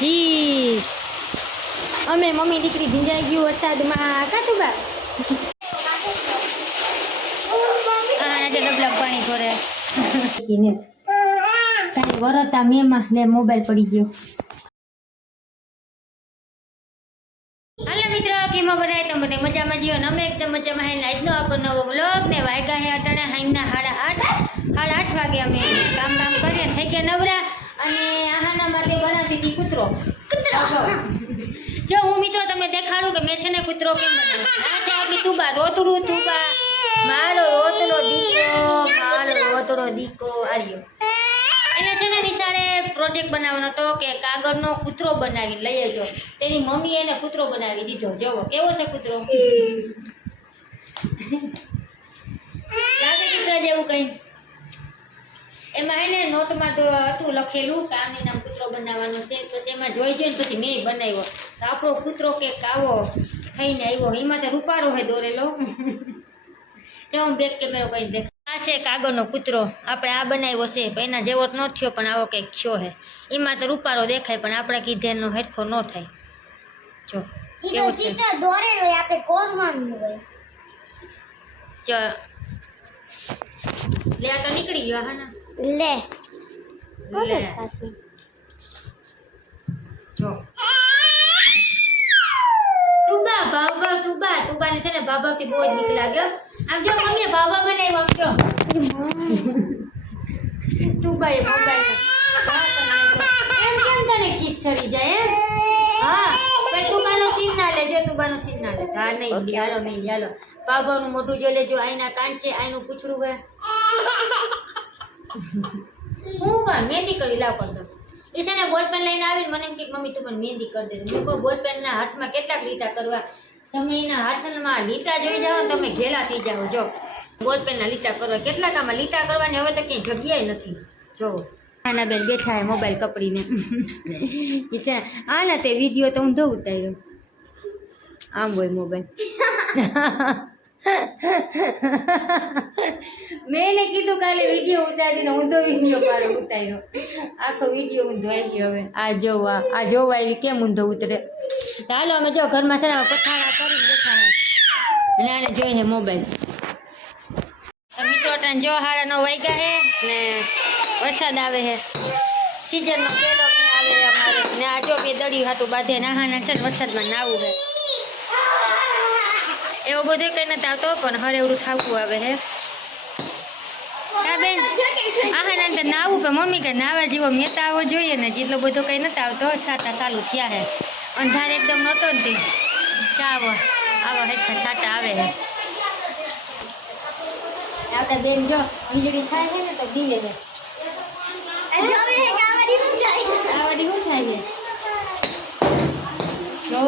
ઈ અમે મમ્મી દીકરી ભીંજાઈ ગયું વરસાદમાં કાતું બા આજે ડબલા પાણી ભરે કાંઈ વરતા મેમાં લે મોબાઈલ પડી ગયો. હાલો મિત્રો કેમાં બધાય તમે બધે મજામાં જીવો ને અમે એકદમ મજામાં હે. આજનો આપણો નવો વ્લોગ ને વાગ્યા હે અટાણે હાઈના 8:30 વાગે અમે કામ કરીએ થઈ ગયા નવરા અને આહાના માટે બનાવતી હતી કૂતરો. જો હું મિત્રો તમને દેખાડું કે મેં છે ને કૂતરો કેમ બનાવ્યો. આ છે આપણી તુબા રોતડું તુબા મારો રોતડો દીકો આર્યો. એને છે ને નિશાળે પ્રોજેક્ટ બનાવવાનો હતો કે કાગળનો કૂતરો બનાવી લઈ આવજો. તેની મમ્મી એને કૂતરો બનાવી દીધો. જોવો કેવો છે કૂતરો, લાગે કૂતરા જેવું કંઈ. એમાં એને નોટમાં તો હતું લખેલું કે આની નામ કૂતરો બનાવવાનો છે. પછી એમાં જોઈ જોઈને પછી મેં બનાવ્યો. તો આપણો કૂતરો કે કાવો થઈને આવ્યો. એમાં તો રૂપારો હે દોરેલો. જો હું બેક કેમેરો કઈ દેખ. આ છે કાગળનો કૂતરો આપણે આ બનાવ્યો છે. પણ એના જેવો જ ન થયો પણ આવો કંઈક થયો છે. એમાં તો રૂપારો દેખાય પણ આપણે કીધેનો હેરખો ન થાય. જો કેવો છે દોરેલો આપણે કોરવાનું હોય. જો લે આ તો નીકળી ગયો. હા ના લે જો તુબા ભાવ તુબાને છે ને ભાવથી બહુ જ નીકળી લાગ્યો. આમ જો મમ્મીએ ભાવ બનાવ્યો. આમ જો તુબાએ મોબાઈલ એમ કેમ તને ખીચ ચડી જાય એમ. હા પણ તુબાનો સીન ના લેજો, તુબાનો સીન ના લેજો. હા નહીં હાલો નહીં હાલો. ભાવનું મોઢું જો લેજો. આઈના કાન છે, આઈનું પૂછડું હે. હું પણ મહેંદી કરી લાવ કર દો. એ છે ને બોલ પેન લઈને આવી મને એમ કે મમ્મી તું મને મહેંદી કરી દે. મેં કહું બોલ પેનના હાથમાં કેટલાક લીટા કરવા. તમે એના હાથમાં લીટા જોઈ જાઓ તમે ઘેલા થઈ જાઓ. જો બોલ પેનના લીટા કરવા કેટલાક આમાં લીટા કરવાની હવે તો ક્યાંય જગ્યાએ નથી. જો આના બેન બેઠા હે મોબાઈલ કપડીને. એ છે આના તે વિડીયો તો હું ધોઉં ઉતાર્યો. આમ હોય મોબાઈલ. મેં એને કીધું કાલે વિડીયો ઉતારીને હું તો વિડીયો મારો ઉતાર્યો. આખો વિડીયો હું ધોઈ ગયો. હવે આ જોવા આવી કેમ ઊંધો ઉતરે. ચાલો અમે જો ઘરમાં છે ને પથારા કરીને બેઠા અને આને જોઈએ મોબાઈલ. મિત્રો જો 9:30 વાગ્યા હે ને વરસાદ આવે છે. સિઝનનો પહેલો મેં આવે અમારે ને આ જો બે દડી હાટું બાંધે નાહાના છે ને વરસાદમાં નાવું છે. એવો બધો કંઈ નથી આવતો પણ હરે એવડું થાવું આવે હે. હા બેન આહાના અંદર નાવું કે મમ્મી કે નાવા જેવો મેતા આવવો જોઈએ ને. જેટલો બધો કંઈ નથી આવતો. છાટા ચાલુ થયા હે. અંધાર એકદમ નહોતો ને તે ચાવો આવા હેઠા છાટા આવે છે. આપણે બેન જો અંજળી થાય છે ને તો બીવે છે. આવાડી શું થાય છે જો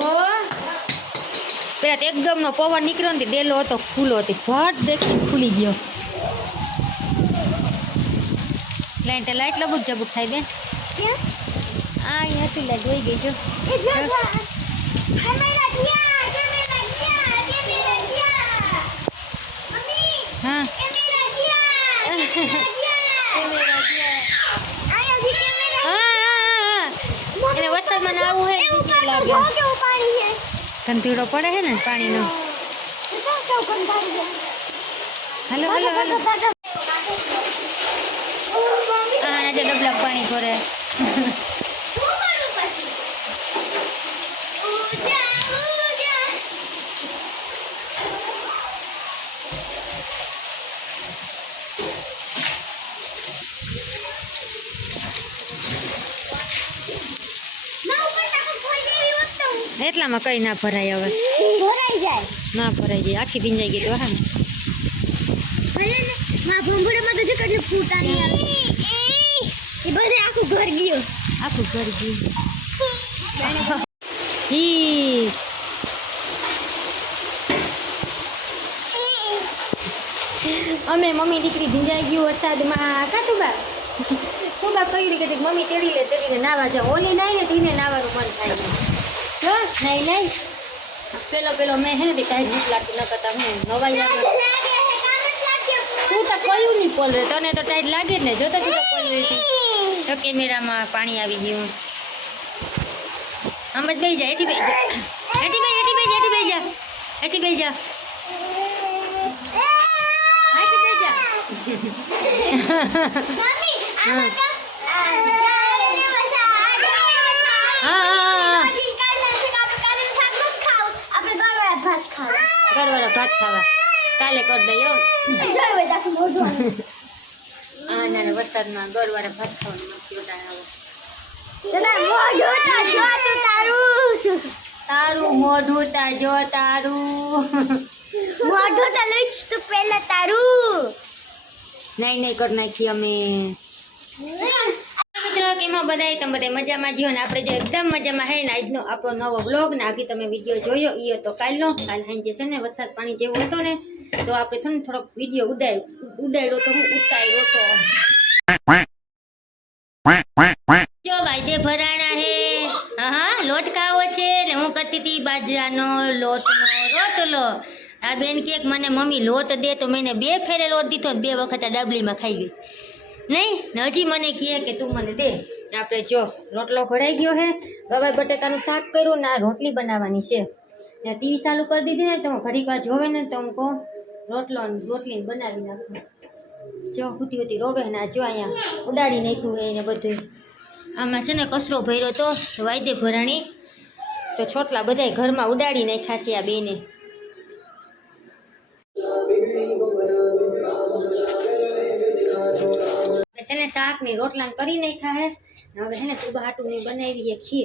પેલા એકદમ નો પવન નીકળ્યો ને ડેલો હતો ખુલ્લો હતી ફટ દેખી ખુલી ગયો. લાઈટ લબુક જબુક થાય બેન. આ અહીંયા હતી લાઈટ વહી ગઈ જો. હા એને વરસાદમાં આવું હે લાગે. કંધીડો પડે છે ને પાણીનો. હાલો હાલો હાલો. હા આજે ડબલા પાણી ભરે. એટલામાં કઈ ના ભરાય. હવે ભરાઈ જાય ના ભરાઈ જાય. આખી ભીંજાઈ ગઈ તો હા ભૂંભળામાં તો જો કેટલી ફૂટાની આવી. એ બધે આખું ઘર ગયું. અમે મમ્મી દીકરી ભીંજાઈ ગયું વરસાદમાં કાતું બા તુબા કહ્યું કે મમ્મી તેડીને નાવા જાવ. ઓલી નાઈ ને તેને નાવાનું મન થાય. જો નહીં પેલો મેં હે ને કાંઈ ભૂખ લાગતી ન કરતા હું નવાઈ લાગે. તું તો કયું નહીં પોલ રે તને તો ટાઈટ લાગે જ ને. જોતા તું તો પોલ રહી તો કેમેરામાં પાણી આવી ગયું. આમ જ બેસી જા, એથી બેસી જા, એથી બેસી જા, એથી બેસી જા. એથી બેસી જા. ગરવાળા ભાત ખાવા કાલે કરી દઈએ. હા ના વરસાદમાં ગરવાળા ભાત ખાવાનું તારું મોઢું તા જો તારું મોઢું તો લઈ જ તું પહેલા તારું નહીં કરી નાખી અમે. મિત્રો કેમાં બધાય તમે બધા મજામાં જીવો ને આપણે જો એકદમ મજામાં હે ને આજનો આપણો નવો બ્લોગ ને આખી તમે વિડીયો જોયો એ હતો કાલ સાંજે છે ને વરસાદ પાણી જેવો હતો ને તો આપણે થોડોક વિડીયો ઉડાડ્યો તો હું ઉતાર્યો તો જો વાયદે ભરાણા હે. હા લોટ ખાવો છે ને હું કરતી હતી બાજરાનો લોટનો રોટલો. આ બેન કે મને મમ્મી લોટ દે તો મેં 2 ફેરે લોટ દીધો 2 વખત આ ડબલીમાં ખાઈ ગઈ નહીં ને હજી મને કહે કે તું મને દે. આપણે જો રોટલો ભરાઈ ગયો હે, ગવાર બટેટાનું શાક કર્યું ને આ રોટલી બનાવવાની છે ને ટીવી ચાલુ કરી દીધી ને તો ઘડીક વાર જોવે ને તો હું કહું રોટલી બનાવી નાખું. જો હુતી રોવે ને જો અહીંયા ઉડાડી નાખ્યું એને બધું. આમાં છે ને કચરો ભર્યો તો વાયદે ભરાણી તો છોટલા બધાય ઘરમાં ઉડાડી નાખ્યા છે આ બેને. છે ને શાક ને રોટલા કરી નાખ્યા હે. હવે છે ને તુબા હાટુની બનાવી છે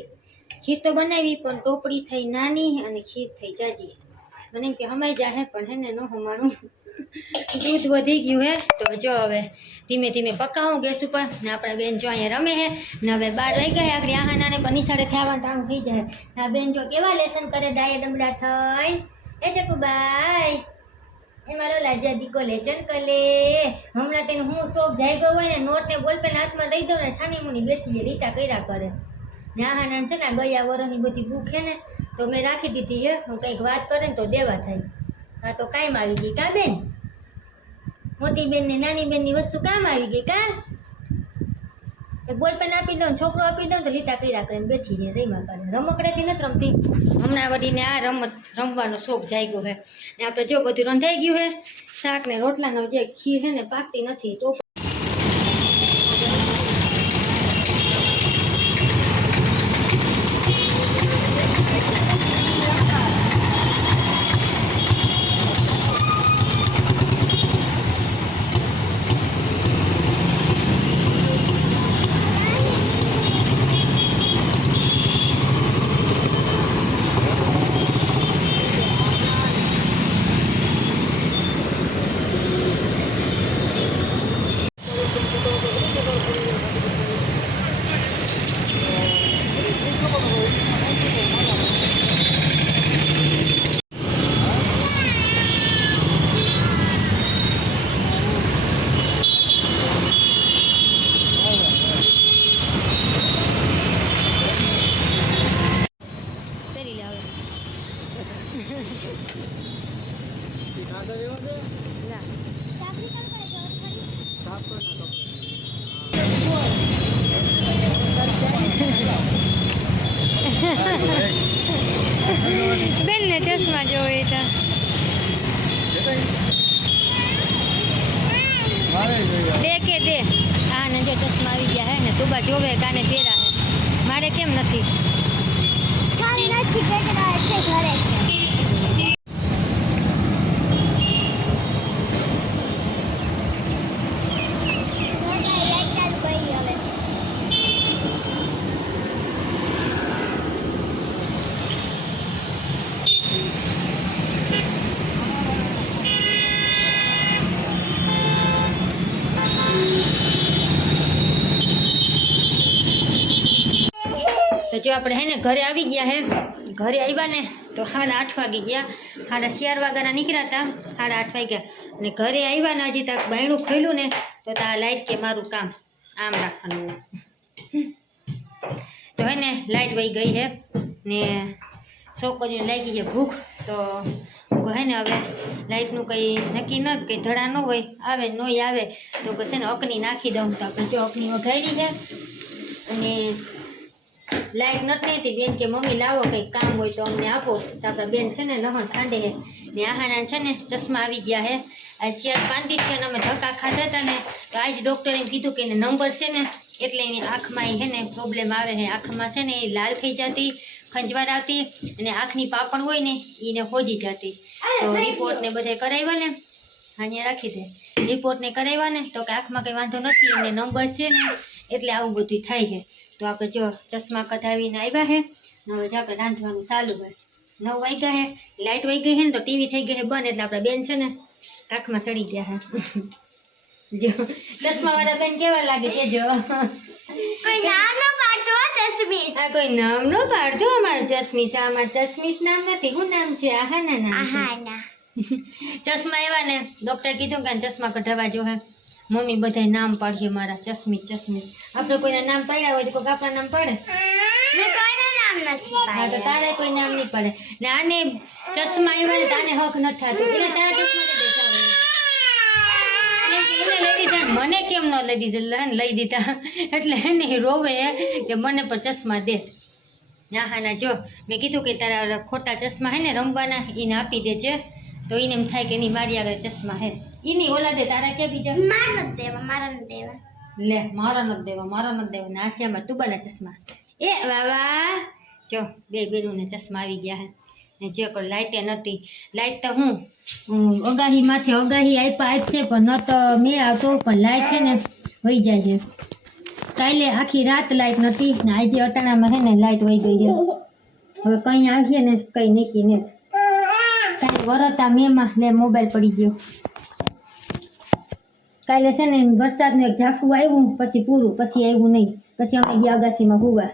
ખીર તો બનાવી પણ ટોપડી થઈ નાની અને ખીર થઈ જાજી. મને એમ કે હમાઈ જાહે પણ હે ને ન હમાણું દૂધ વધી ગયું હે તો જો હવે ધીમે ધીમે પકાવું ગેસ ઉપર ને આપણા બેન જો અહીંયા રમે હે ને હવે 12 વાગ્યા આગળ આહાના ને નિશાળે થવાનું ટાણું થઈ જાય. આ બેન જો કેવા લેસન કરે ડાયા ડમડા થઈ એ ચકુબાઈ એમાં લાજા દીકો લેચન કલે હમણાં તેને હું શોખ જાગ્યો હોય ને નોટ ને બોલપેન હાથમાં દઈ દઉં ને સાની મુની બેઠી રીતા કર્યા કરે ને આહાના છે ને ગયા વરોની બધી ભૂખ હે ને તો મેં રાખી દીધી છે. હું કંઈક વાત કરે ને તો દેવા થાય. હા તો કામ આવી ગઈ કા બેન, મોટી બેન ને નાની બેનની વસ્તુ કામ આવી ગઈ કા. બોલપેન આપી દઉં છોકરો આપી દઉં તો લીટા કર્યા કરે બેઠી રહે રહીમાં કરે. રમકડેથી નથી રમતી હમણાં વળીને આ રમત રમવાનો શોખ જાગ્યો હે ને આપણે જો બધું રંધાઈ ગયું હે. શાક ને રોટલાનો જે ખીર હે ને પાકતી નથી તો બેન ને ચશ્મા જોવે તો દેખે દે. હા ને જો ચશ્મા આવી ગયા હે ને તુબા જોવે કાને પહેરા હે મારે કેમ નથી ઘરે છે. તો જો આપણે હે ને ઘરે આવી ગયા હે. ઘરે આવ્યા ને તો 8:30 વાગી ગયા. 4:30 વાગ્યાના નીકળ્યા હતા 8:30 વાગ્યા અને ઘરે આવ્યા ને હજી તક બાયણું ખોલ્યું ને તો આ લાઈટ કે મારું કામ આમ રાખવાનું તો હે ને લાઈટ વહી ગઈ હે ને છોકરીને લાગી છે ભૂખ તો હે ને હવે લાઈટનું કંઈ નક્કી ન કંઈ ધડા ન હોય આવે નોય આવે તો પછી ને અકની નાખી દઉં. તો આપણે જો અકની વઘારી છે અને લાઈટ નથી હતી બેન કે મમ્મી લાવો કંઈક કામ હોય તો અમને આપો તો આપણા બેન છે ને નહન ખાંડે હે ને આહાના છે ને ચશ્મા આવી ગયા હે આ 4-5 દિવસ અને અમે ધક્કા ખાધા હતા ને તો આજ ડૉક્ટરે એમ કીધું કે એને નંબર છે ને એટલે એની આંખમાં છે ને પ્રોબ્લેમ આવે છે આંખમાં છે ને એ લાલ થઈ જતી ખંજવાળ આવતી અને આંખની પાપણ હોય ને એને હોજી જતી તો રિપોર્ટ ને બધે કરાવ્યા ને અહીંયા રાખી દે રિપોર્ટ ને કરાવ્યા ને તો કે આંખમાં કંઈ વાંધો નથી એને નંબર છે ને એટલે આવું બધું થાય છે તો આપણે જો ચશ્મા કઢાવીને આવ્યા છે હવે જો આપણે રાંધવાનું ચાલુ હોય 9 વાગ્યા છે લાઇટ વહી ગઈ છે ને તો ટીવી થઈ ગઈ છે બંધ એટલે આપણા બેન છે ને આંખમાં સડી ગયા છે જો ચશ્માવાળા બેન કેવા લાગે કે જો કોઈ નામ ન પાડતો ચશ્મીશ. આ કોઈ નામ નો પાડતો અમાર ચશ્મીશ અમાર ચશ્મીશ નામ નથી શું નામ છે આહાના નામ છે આહાના. ચશ્મા એવા ને ડોક્ટરે કીધું કે ચશ્મા કઢાવવા જો હે મમ્મી બધાય નામ પાડીએ મારા ચશ્મીશ આપણે કોઈના નામ પાડ્યા હોય તો કોઈક આપણા નામ પાડે મેં કોઈના નામ નથી હા તો પાડ્યા. તારે કોઈ નામ નહીં પડે ને આને ચશ્મા આવ્યા ને તાને હક નથી થતું એટલે તારા ચશ્મા લઈ દીધા મને કેમ ન લઈ દીધા લઈ દીધા એટલે એને રોવે કે મને પણ ચશ્મા દે હા ના જો મેં કીધું કે તારા ખોટા ચશ્મા હે ને રમવાના એને આપી દેજે તો એને એમ થાય કે એની મારી આગળ ચશ્મા હે એની ઓલા દે તારા કે બીજા મારા નથી દેવા, મારા નથી દેવા. લે મારા નથી દેવા ને આશિયામાં તુબાના ચશ્મા એ બાબા જો બે બેરુને ચશ્મા આવી ગયા હે ને જે કોઈ લાઇટે નથી લાઇટ તો હું અગાહી માથે અગાહી આપશે પણ ન તો મેં આવતો પણ લાઇટ છે ને વહી જાય છે કાલે આખી રાત લાઇટ નથી ને આજે અટાણામાં છે ને લાઇટ વહી ગઈ છે હવે કંઈ આવીએ ને કંઈ નીકી ને કાંઈ વરતા મેમાં લે મોબાઈલ પડી ગયો કાલે છે ને વરસાદનું એક ઝાપટું આવ્યું પછી પૂરું પછી આવ્યું નહીં પછી અમે ગયા અગાસીમાં હુવા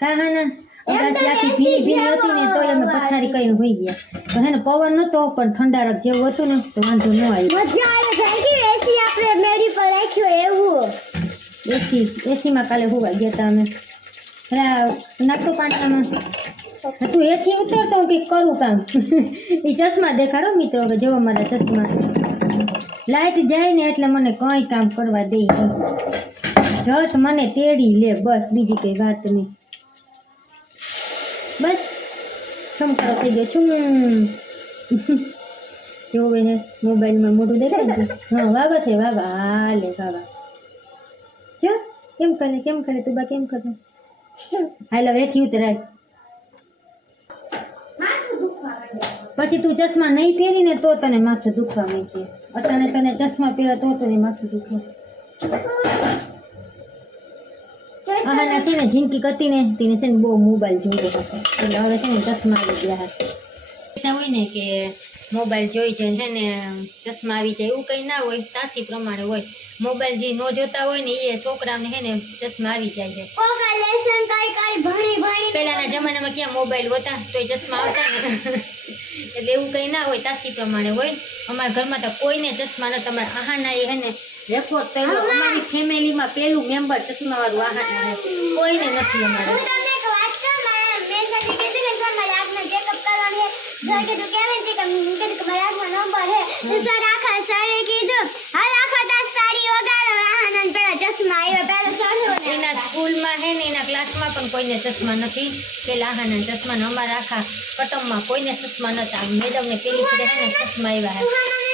કાહાના અગાસી આખી ભીની ભીની હતી ને તોય અમે પથારી કરીને હોઈ ગયા તો હે ને પવન નહોતો પણ ઠંડારક જેવું હતું ને તો વાંધો ન આવ્યો મજા આવે ભાઈ એસી આપણે મેરી પર રાખ્યો એવું. એસીમાં કાલે હુવા ગયા હતા અમે પેલા નાખતો પાંચમાં તું એથી ઉતરતો કંઈક કરું કામ એ ચશ્મા દેખાડો મિત્રો કે જો મારા ચશ્મા લાઇટ જાય ને એટલે મને કંઈ કામ કરવા દે છે જટ મને તેડી લે બસ બીજી કંઈ વાત નહીં બસ છમકારો થઈ ગયો છું જોવે ને મોબાઈલમાં મોઢું દેખાય ને હા વાવા છે વાવા હાલે વાવા ચો કેમ કરે તું બા કેમ કરે હાલો વેઠી ઉતરાય પછી તું ચશ્મા નહીં પહેરીને તો તને માથું દુખવા માંડશે અટાણે તને ચશ્મા પહેરો તો તને માથું દુખે આના છે ને જિંદગી કરતી ને તેને છે ને બહુ મોબાઈલ જોતો હતો એટલે હવે છે ને ચશ્મા આવી ગયા હતા હોય ને કે મોબાઈલ જોઈ જાય છે ને ચશ્મા આવી જાય એવું કંઈ ના હોય તાસી પ્રમાણે હોય મોબાઈલ જે ન જોતા હોય ને એ છોકરાને છે ને ચશ્મા આવી જાય છે કોકા લેસન કઈ ભણી પહેલાના જમાનામાં ક્યાં મોબાઈલ હતા તો ચશ્મા આવતા ને એટલે એવું કંઈ ના હોય તાસી પ્રમાણે હોય અમારા ઘરમાં તો કોઈને ચશ્મા ન તમારે આહાના એ હે ને રેકોર્ડ કર્યો અમારી ફેમિલીમાં પેલું મેમ્બર ચશ્માવાળું આહાના હે કોઈને નથી અમારે હું તમને એક વાત કહું મેં સાથે કીધું કે સર મારા આંખનો ચેકઅપ કરવાનું છે સર કીધું કેવું છે કે મારા આંખનો નંબર છે તો સર આખા સરે કીધું હાલ આખા તાસ તારી વગાડો આહાના પેલા ચશ્મા આવ્યો પેલો સર એના સ્કૂલમાં હે ને એના ક્લાસમાં પણ કોઈને ચશ્મા નથી પેલા આહાના ચશ્મા ને અમારા આખા કટમમાં કોઈને ચશ્મા નતા મેડમને પેલી ફેરે હે ને ચશ્મા આવ્યા હે